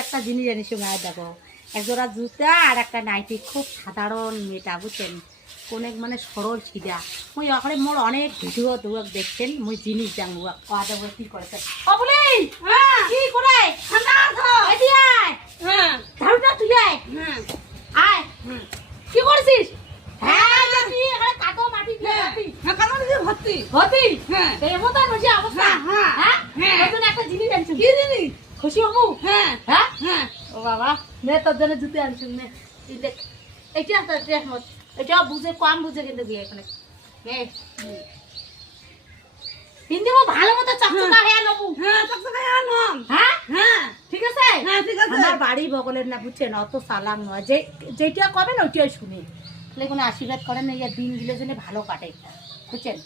একটা জিনিস জানি সময় দেখো একজোড়া জুতা আর একটা নাইটি খুব সাধারণ মেয়েটা বুঝছেন কোনেক মানে সরল ছিটা মুই ওখানে মোর অনেক ভিডিও দুয়াক দেখছেন মুই জিনিস জান উয়াক কাদা বলে কি করেছে ও বলি হ্যাঁ কি করে ঠান্ডা ধর এদি আয় হ্যাঁ ধারুটা তুই আয় হ্যাঁ আয় কি করছিস হ্যাঁ তুই এখানে কাটো মাটি দিয়ে মাটি হ্যাঁ কানো দিয়ে ভর্তি হতি হ্যাঁ এই মতন হইছে অবস্থা হ্যাঁ হ্যাঁ হ্যাঁ নতুন একটা জিনিস আনছিস কি জিনিস খুশি হবো হ্যাঁ হ্যাঁ হ্যাঁ ও বাবা নে তোর জন্য জুতে আনছি নে এই দেখ এইটা তো দেখ মত এটা বুঝে কম বুঝে কিন্তু দিয়ে এখানে নে হিন্দি মো ভালো মতো চকচকা হয়ে নেবো হ্যাঁ চকচকা আনম হ্যাঁ হ্যাঁ ঠিক আছে হ্যাঁ ঠিক আছে আমার বাড়ি বগলের না বুঝছেন অত সালাম নয় যে যেটা কবেন ওইটাই শুনি তাহলে কোনো আশীর্বাদ করেন না ইয়ার দিন দিলে জন্য ভালো কাটে বুঝছেন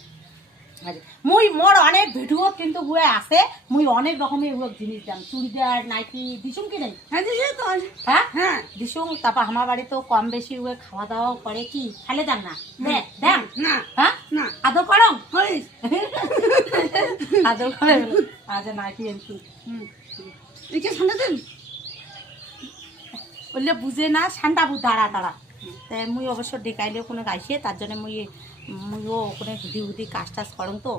মুই মোর অনেক ভিডিও কিন্তু হুয়ে আছে মুই অনেক রকমের হুয়ে জিনিস দাম চুড়িদার নাইটি দিছুম কি নেই হ্যাঁ দিছি তো হ্যাঁ হ্যাঁ দিছুম তারপর আমার বাড়ি তো কম বেশি হুয়ে খাওয়া দাওয়া করে কি খালে যান না দে দেন না হ্যাঁ না আদর করো হইস আদর করে আজ নাইটি আনছি একে ঠান্ডা দিন বললে বুঝে না ঠান্ডা বুঝ দাঁড়া দাঁড়া তাই মুই অবশ্য ডেকাইলে ওখানে গাইছে তার জন্য মুইও ওখানে হুদি হুদি কাজ টাজ করং তো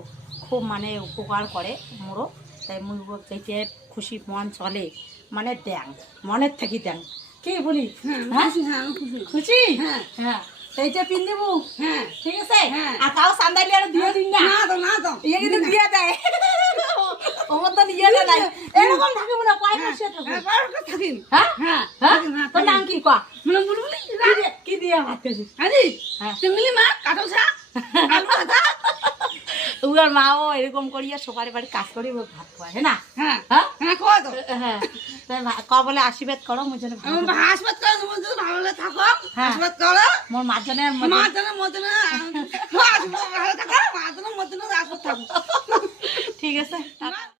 খুব মানে উপকার করে মোরও তাই মুই যেতে খুশি মন চলে মানে দেন মনের থেকে দেন কি বলি হ্যাঁ হ্যাঁ খুশি হ্যাঁ খুশি খুশি হ্যাঁ হ্যাঁ সেইটা পিন দেবো হ্যাঁ ঠিক আছে হ্যাঁ। আর কাউ সান্দালি আর দিয়ে দিন না না তো ইয়ে কিন্তু দিয়ে দেয় ওমর তো নিয়ে দেয় নাই এরকম থাকিব না পায়ে বসে থাকবো হ্যাঁ পারো থাকিন হ্যাঁ হ্যাঁ হ্যাঁ হ্যাঁ তোর নাম কি কয়া মানে বুলবুলি কি দিয়ে ভাত খাইছিস আরে হ্যাঁ চিংড়ি মাছ কাটো শাক আলু ভাজা উগার মাও এরকম করিয়া সবার বাড়ি কাজ করে ও ভাত খাওয়ায় হ্যাঁ না হ্যাঁ হ্যাঁ হ্যাঁ কয় তো হ্যাঁ তাই ক বলে আশীর্বাদ করো মোর জন্য ভালো করে। হাসপাত করে তোমার যদি ভালো লাগে থাকো হ্যাঁ। হাসপাত করো মোর মার জন্য মা জানে মতো না ভালো থাকো মা জানে মতো না হাসপাত থাকো ঠিক আছে